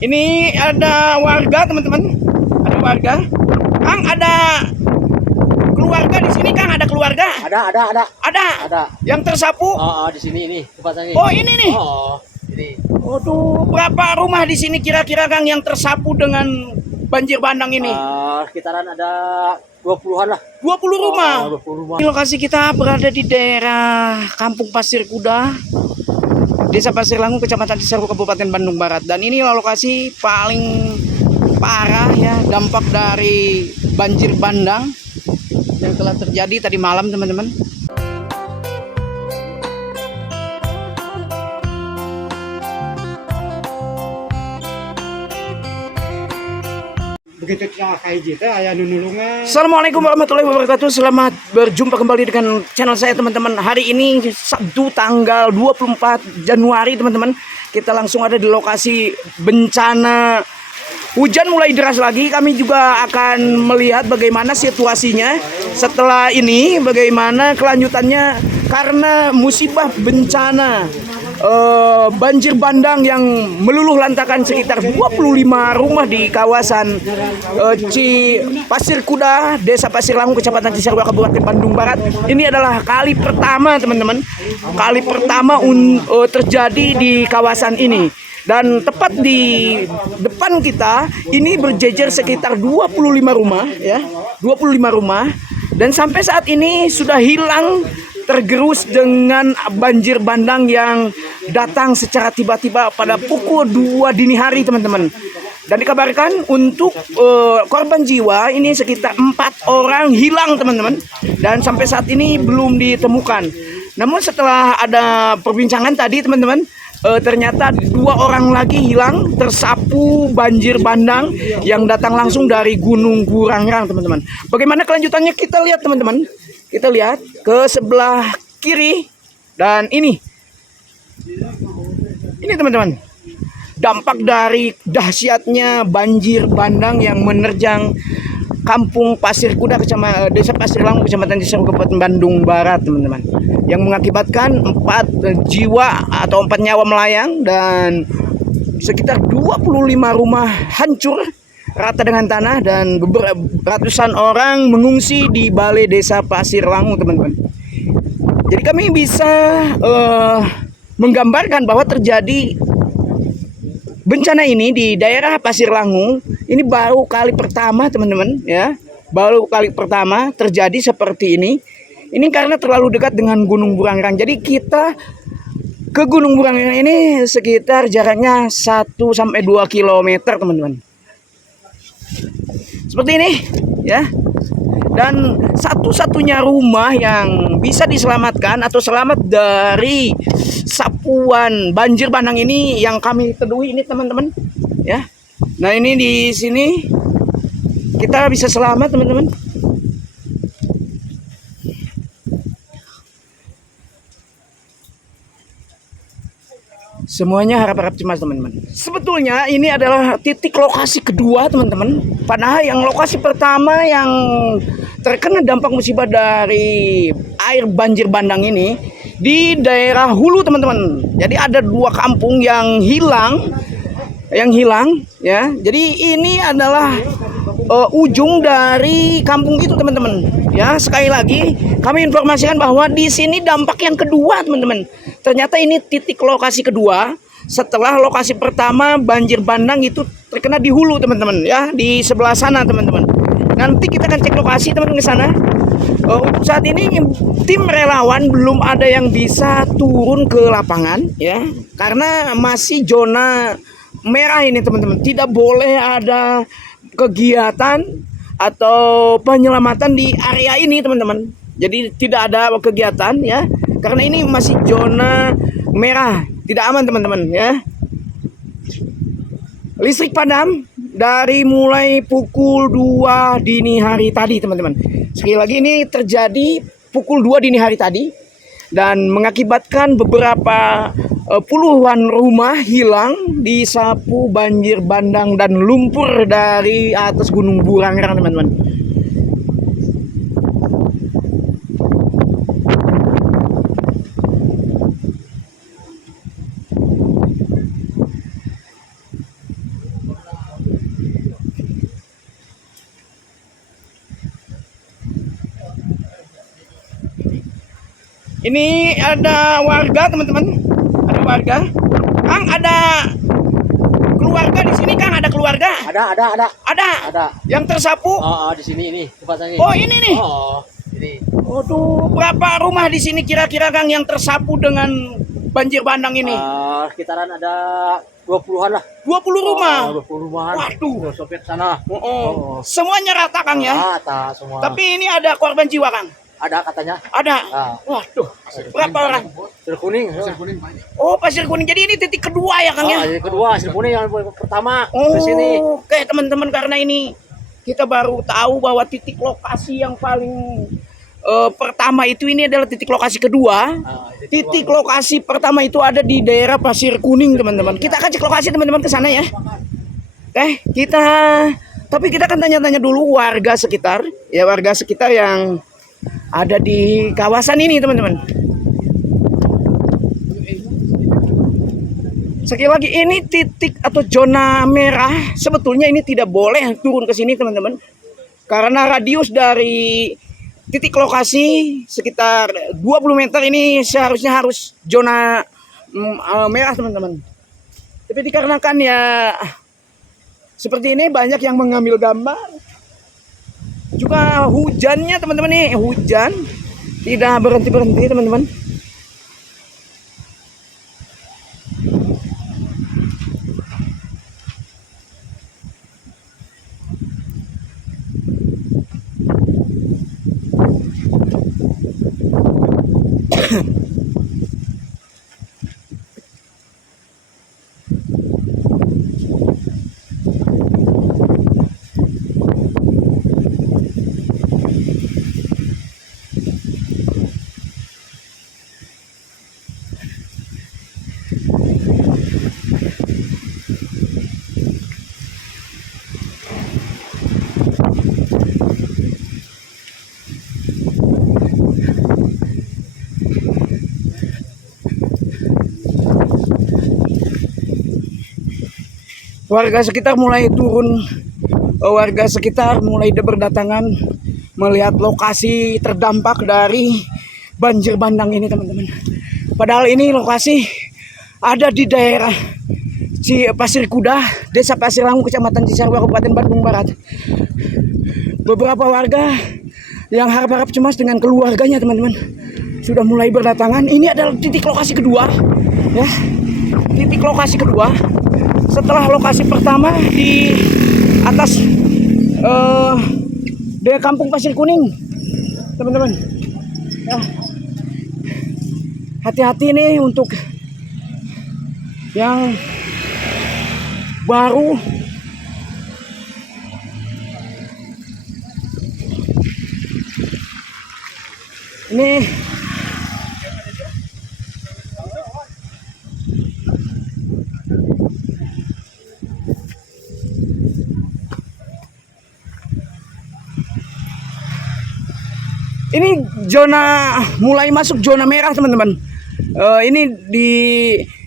Ini ada warga, teman-teman. Ada warga. Kang, ada keluarga di sini, Kang. Ada keluarga? Ada. Ada. Yang tersapu? Di sini ini tempatnya. Oh, ini nih. Ini. Waduh, berapa rumah di sini kira-kira, Kang, yang tersapu dengan banjir bandang ini? Sekitaran ada 20-an lah. 20 rumah. 20 rumah. Di lokasi kita berada di daerah Kampung Pasir Kuda, Desa Pasir Langu, Kecamatan Cisarua, Kabupaten Bandung Barat. Dan ini lokasi paling parah ya, dampak dari banjir bandang yang telah terjadi tadi malam, teman-teman. Begitu kayak gitu ayah nunulungan. Assalamualaikum warahmatullahi wabarakatuh. Selamat berjumpa kembali dengan channel saya, teman-teman. Hari ini Sabtu tanggal 24 Januari, teman-teman. Kita langsung ada di lokasi bencana. Hujan mulai deras lagi. Kami juga akan melihat bagaimana situasinya setelah ini, bagaimana kelanjutannya karena musibah bencana banjir bandang yang meluluh lantakan sekitar 25 rumah di kawasan Pasir Kuda, Desa Pasir Langu, Kecamatan Cisarua, Kabupaten Bandung Barat. Ini adalah kali pertama, teman-teman. Kali pertama terjadi di kawasan ini. Dan tepat di depan kita ini berjejer sekitar 25 rumah ya, 25 rumah, dan sampai saat ini sudah hilang tergerus dengan banjir bandang yang datang secara tiba-tiba pada pukul 2 dini hari, teman-teman. Dan dikabarkan untuk korban jiwa ini sekitar 4 orang hilang, teman-teman, dan sampai saat ini belum ditemukan. Namun setelah ada perbincangan tadi, teman-teman, ternyata 2 orang lagi hilang tersapu banjir bandang yang datang langsung dari Gunung Burangrang, teman-teman. Bagaimana kelanjutannya kita lihat, teman-teman. Kita lihat ke sebelah kiri, dan ini teman-teman, dampak dari dahsyatnya banjir bandang yang menerjang Kampung Pasir Kuda, Desa Pasir Langu, Kecamatan Cisarua, Kabupaten Bandung Barat, teman-teman, yang mengakibatkan 4 jiwa atau 4 nyawa melayang dan sekitar 25 rumah hancur rata dengan tanah, dan ratusan orang mengungsi di Balai Desa Pasir Langu, teman-teman. Jadi kami bisa menggambarkan bahwa terjadi bencana ini di daerah Pasir Langu. Ini baru kali pertama, teman-teman, ya. Baru kali pertama terjadi seperti ini. Ini karena terlalu dekat dengan Gunung Burangrang. Jadi kita ke Gunung Burangrang ini sekitar jaraknya 1-2 km, teman-teman. Seperti ini ya. Dan satu-satunya rumah yang bisa diselamatkan atau selamat dari sapuan banjir bandang ini yang kami teduhi ini, teman-teman, ya. Nah, ini di sini kita bisa selamat, teman-teman. Semuanya harap-harap cemas, teman-teman. Sebetulnya ini adalah titik lokasi kedua, teman-teman. Padahal yang lokasi pertama yang terkena dampak musibah dari air banjir bandang ini di daerah hulu, teman-teman. Jadi ada 2 kampung yang hilang ya. Jadi ini adalah ujung dari kampung itu, teman-teman. Ya, sekali lagi kami informasikan bahwa di sini dampak yang kedua, teman-teman. Ternyata ini titik lokasi kedua setelah lokasi pertama banjir bandang itu terkena di hulu, teman-teman, ya, di sebelah sana, teman-teman. Nanti kita akan cek lokasi, teman-teman, ke sana. Saat ini tim relawan belum ada yang bisa turun ke lapangan ya, karena masih zona merah ini, teman-teman. Tidak boleh ada kegiatan atau penyelamatan di area ini, teman-teman. Jadi tidak ada kegiatan ya, karena ini masih zona merah, tidak aman, teman-teman, ya. Listrik padam dari mulai pukul 2 dini hari tadi, teman-teman. Sekali lagi ini terjadi pukul 2 dini hari tadi dan mengakibatkan beberapa puluhan rumah hilang disapu banjir bandang dan lumpur dari atas Gunung Burangrang, teman-teman. Ini ada warga teman-teman, ada warga. Kang, ada keluarga di sini, Kang, ada keluarga? Ada. Ada. Yang tersapu? Di sini ini tempatnya ini. Oh, ini nih. Ini. Waduh, berapa rumah di sini kira-kira, Kang, yang tersapu dengan banjir bandang ini? Sekitaran ada 20-an lah. 20 rumah. 20 rumahan. Waduh. Udah sopet sana. Semuanya rata, Kang, ya? Rata semua. Tapi ini ada korban jiwa, Kang? ada katanya. Ada. Ah. Waduh. Berapa orang? Pasir kuning. Pasir kuning banyak. Oh, pasir kuning. Jadi ini titik kedua ya, Kang, ya? Yang kedua, pasir kuning yang pertama Oh, ke sini. oke teman-teman, karena ini kita baru tahu bahwa titik lokasi yang paling pertama itu ini adalah titik lokasi kedua. Titik lokasi pertama itu ada di daerah Pasir Kuning, teman-teman. Kita akan cek lokasi, teman-teman, ke sana ya. Oke, tapi kita akan tanya-tanya dulu warga sekitar, ya, warga sekitar yang ada di kawasan ini, teman-teman. Sekali lagi, ini titik atau zona merah. Sebetulnya ini tidak boleh turun ke sini, teman-teman, karena radius dari titik lokasi sekitar 20 meter ini seharusnya harus zona merah, teman-teman. Tapi dikarenakan ya seperti ini, banyak yang mengambil gambar. Juga hujannya, teman-teman, nih hujan tidak berhenti-berhenti, teman-teman. Warga sekitar mulai turun, warga sekitar mulai berdatangan melihat lokasi terdampak dari banjir bandang ini, teman-teman. Padahal ini lokasi ada di daerah Pasir Kuda, Desa Pasir Langu, Kecamatan Cisarua, Kabupaten Bandung Barat. Beberapa warga yang harap-harap cemas dengan keluarganya, teman-teman, sudah mulai berdatangan. Ini adalah titik lokasi kedua, ya, titik lokasi kedua. Setelah lokasi pertama di atas di Kampung Pasir Kuning, teman-teman. Ya, hati-hati nih untuk yang baru. Ini zona, mulai masuk zona merah, teman-teman. Ini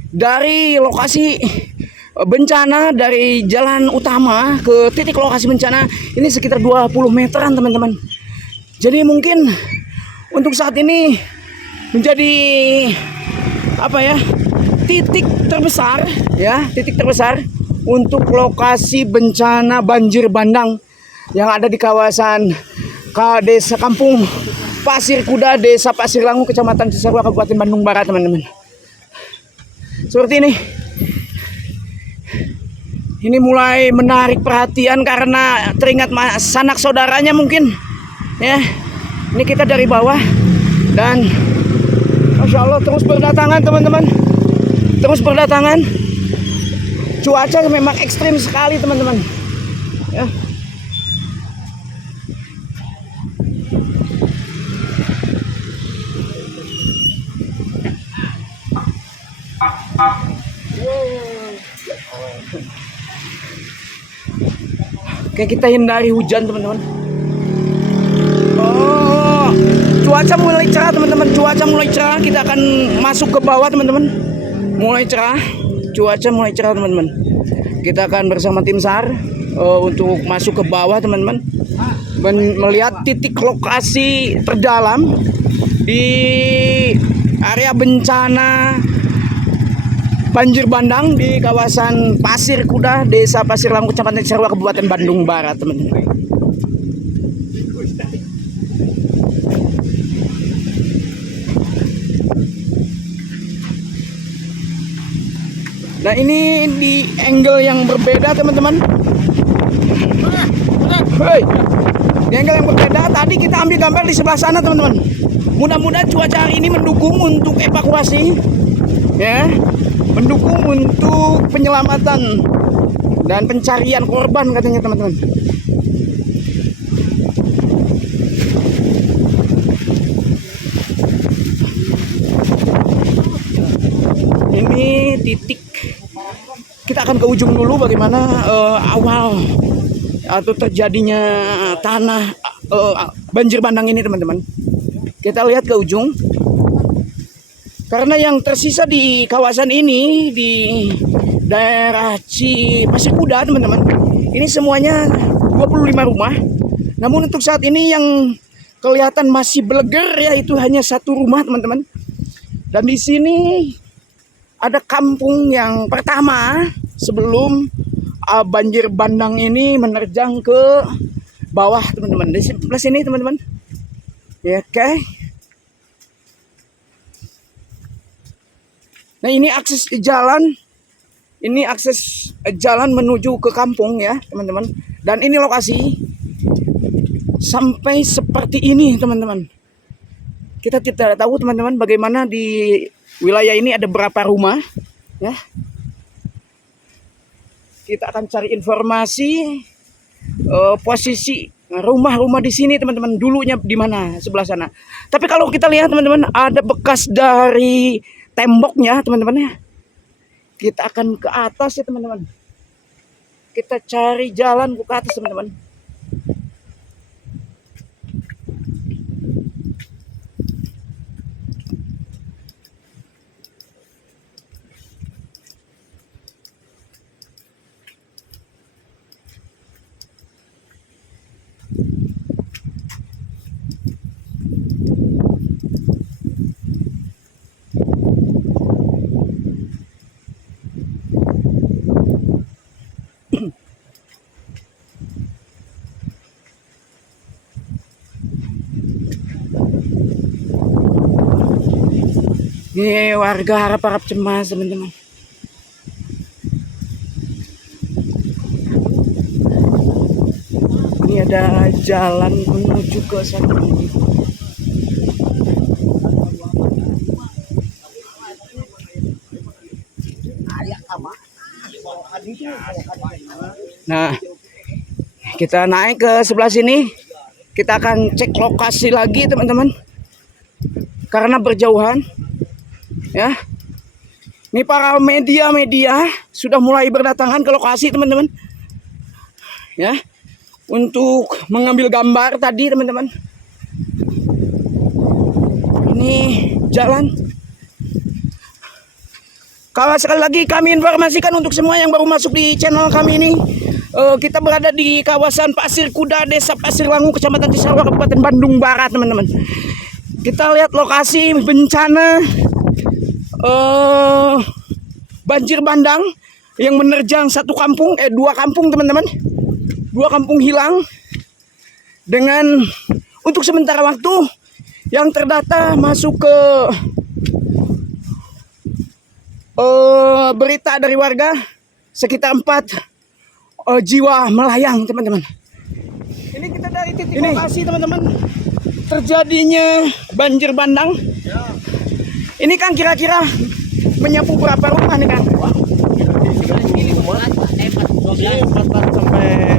dari lokasi bencana, dari jalan utama ke titik lokasi bencana ini sekitar 20 meteran, teman-teman. Jadi mungkin untuk saat ini menjadi apa ya, titik terbesar, ya, titik terbesar untuk lokasi bencana banjir bandang yang ada di kawasan Desa Kampung Pasir Kuda, Desa Pasir Langu, Kecamatan Cisarua, Kabupaten Bandung Barat, teman-teman. Seperti ini. Ini mulai menarik perhatian karena teringat sanak saudaranya mungkin, ya. Ini kita dari bawah dan Masya Allah terus berdatangan, teman-teman. Terus berdatangan. Cuaca memang ekstrim sekali, teman-teman. Ya. Oke, kita hindari hujan, teman-teman. Oh, cuaca mulai cerah, teman-teman. Cuaca mulai cerah. Kita akan masuk ke bawah, teman-teman. Mulai cerah. Cuaca mulai cerah, teman-teman. Kita akan bersama tim SAR untuk masuk ke bawah, teman-teman. Melihat titik lokasi terdalam di area bencana banjir bandang di kawasan Pasir Kuda, Desa Pasir Langu, Kecamatan Cisarua, Kabupaten Bandung Barat, teman-teman. Nah, ini di angle yang berbeda, teman-teman. Hei, di angle yang berbeda. Tadi kita ambil gambar di sebelah sana, teman-teman. Mudah-mudahan cuaca hari ini mendukung untuk evakuasi, ya, mendukung untuk penyelamatan dan pencarian korban, katanya, teman-teman. Ini titik, kita akan ke ujung dulu bagaimana awal atau terjadinya tanah banjir bandang ini, teman-teman. Kita lihat ke ujung, karena yang tersisa di kawasan ini di daerah Pasir Kuda, teman-teman, ini semuanya 25 rumah. Namun untuk saat ini yang kelihatan masih beleger ya itu hanya satu rumah, teman-teman. Dan di sini ada kampung yang pertama sebelum banjir bandang ini menerjang ke bawah, teman-teman. Di sebelah sini, teman-teman. Ya, oke. Nah, ini akses jalan. Ini akses jalan menuju ke kampung ya, teman-teman. Dan ini lokasi sampai seperti ini, teman-teman. Kita tidak tahu, teman-teman, bagaimana di wilayah ini ada berapa rumah ya. Kita akan cari informasi posisi rumah-rumah di sini, teman-teman, dulunya di mana, sebelah sana. Tapi kalau kita lihat, teman-teman, ada bekas dari temboknya, teman-teman ya. Kita akan ke atas ya, teman-teman. Kita cari jalan ke atas, teman-teman. Ini warga harap-harap cemas, teman-teman. Ini ada jalan menuju ke sana. Nah, kita naik ke sebelah sini. Kita akan cek lokasi lagi, teman-teman. Karena berjauhan. Ya, ini para media sudah mulai berdatangan ke lokasi, teman-teman. Ya, untuk mengambil gambar tadi, teman-teman. Ini jalan. Kalau sekali lagi kami informasikan untuk semua yang baru masuk di channel kami ini, kita berada di kawasan Pasir Kuda, Desa Pasir Langu, Kecamatan Cisarua, Kabupaten Bandung Barat, teman-teman. Kita lihat lokasi bencana banjir bandang yang menerjang dua kampung, teman-teman. Dua kampung hilang. Dengan untuk sementara waktu yang terdata masuk ke berita dari warga sekitar 4 jiwa melayang, teman-teman. Ini kita dari titik lokasi, teman-teman, terjadinya banjir bandang. Ini kan kira-kira menyapu berapa rumah nih, Kang? 14 sampai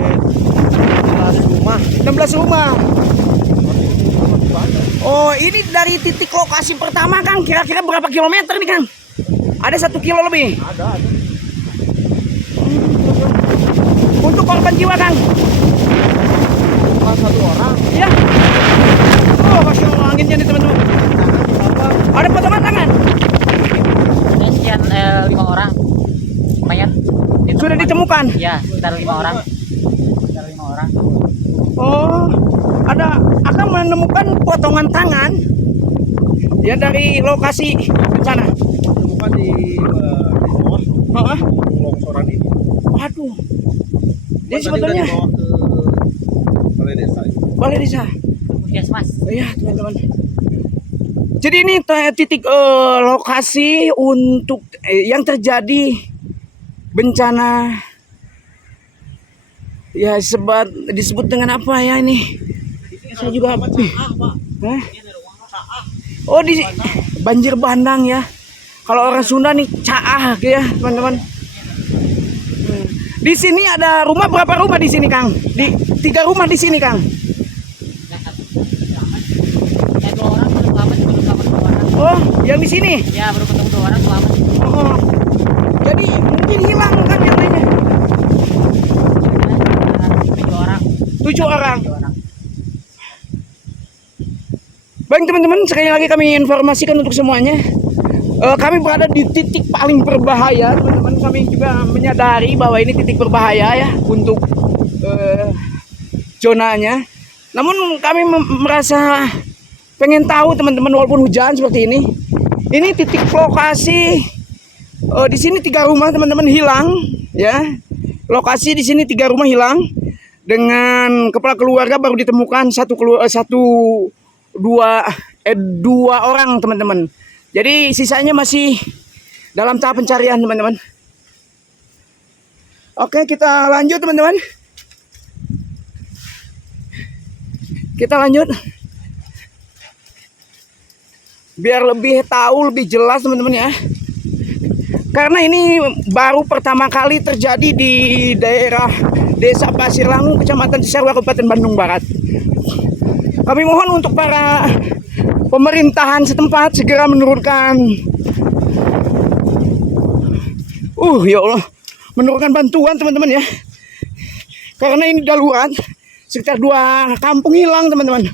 16 rumah. Oh, ini dari titik lokasi pertama, Kang, kira-kira berapa kilometer nih, Kang? Ada 1 kilo lebih. Ada. Untuk korban jiwa, Kang? Satu orang. Iya. Oh, masya Allah, anginnya nih, teman-teman. Ada potongan tangan? Ada sekian 5 orang mayat. Sudah ditemukan? Ya, sekitar 5 orang. Oh, akan menemukan potongan tangan Ya dari lokasi bencana. Ditemukan di bawah Heeh. longsoran ini. Waduh. Jadi Tadi sebetulnya udah dibawa ke balai desa. balai desa. Puskesmas. Oh, iya teman-teman. Jadi ini titik lokasi untuk yang terjadi bencana. Ya disebut dengan apa ya ini? Saya juga. Hah? Oh di banjir bandang ya. Kalau orang Sunda nih caah ya teman-teman. Di sini ada rumah, berapa rumah di sini Kang? Di 3 rumah di sini Kang. Ya 2 orang baru selamat, 2 orang. Oh yang di sini. Ya baru ketemu 2 orang selamat. Oh. Jadi mungkin hilang kan yang lainnya. 7 orang. 7 orang. 7 orang. Baik teman-teman, sekali lagi kami informasikan untuk semuanya. Kami berada di titik paling berbahaya, teman-teman. Kami juga menyadari bahwa ini titik berbahaya ya untuk zonanya. Namun kami merasa pengen tahu teman-teman, walaupun hujan seperti ini. Ini titik lokasi. Di sini 3 rumah teman-teman hilang, ya. Lokasi di sini 3 rumah hilang. Dengan kepala keluarga baru ditemukan 2 orang teman-teman. Jadi sisanya masih dalam tahap pencarian teman-teman. Oke, kita lanjut teman-teman. Kita lanjut. Biar lebih tahu, lebih jelas teman-teman ya. Karena ini baru pertama kali terjadi di daerah Desa Pasir Langu, Kecamatan Cisarua, Kabupaten Bandung Barat. Kami mohon untuk para pemerintahan setempat segera menurunkan ya Allah, menurunkan bantuan teman-teman ya. Karena ini darurat, sekitar 2 kampung hilang teman-teman.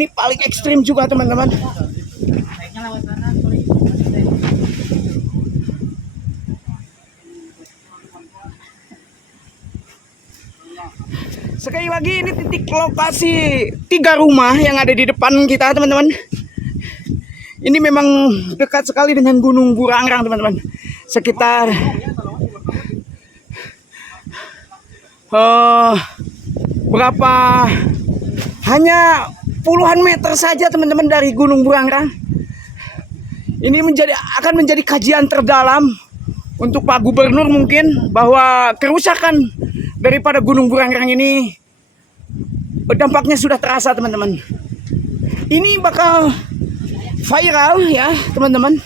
Ini paling ekstrim juga teman-teman. Baiknya lewat sana. Sekali lagi ini titik lokasi 3 rumah yang ada di depan kita teman-teman. Ini memang dekat sekali dengan Gunung Burangrang teman-teman. Sekitar berapa, hanya puluhan meter saja teman-teman dari Gunung Burangrang. Ini akan menjadi kajian terdalam untuk Pak Gubernur mungkin, bahwa kerusakan daripada Gunung Burangrang ini dampaknya sudah terasa teman-teman. Ini bakal viral ya teman-teman.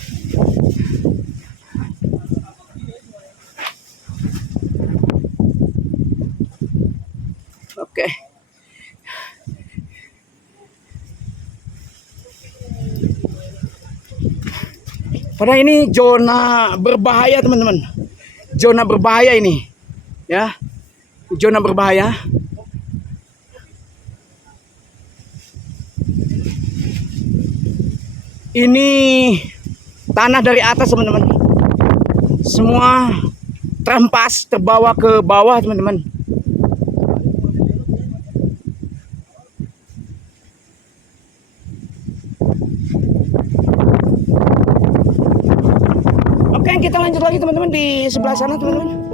Oke. Padahal ini zona berbahaya teman-teman. Zona berbahaya ini. Ya. Zona berbahaya. Ini tanah dari atas teman-teman. Semua terhempas, terbawa ke bawah teman-teman. Oke, kita lanjut lagi teman-teman di sebelah sana teman-teman.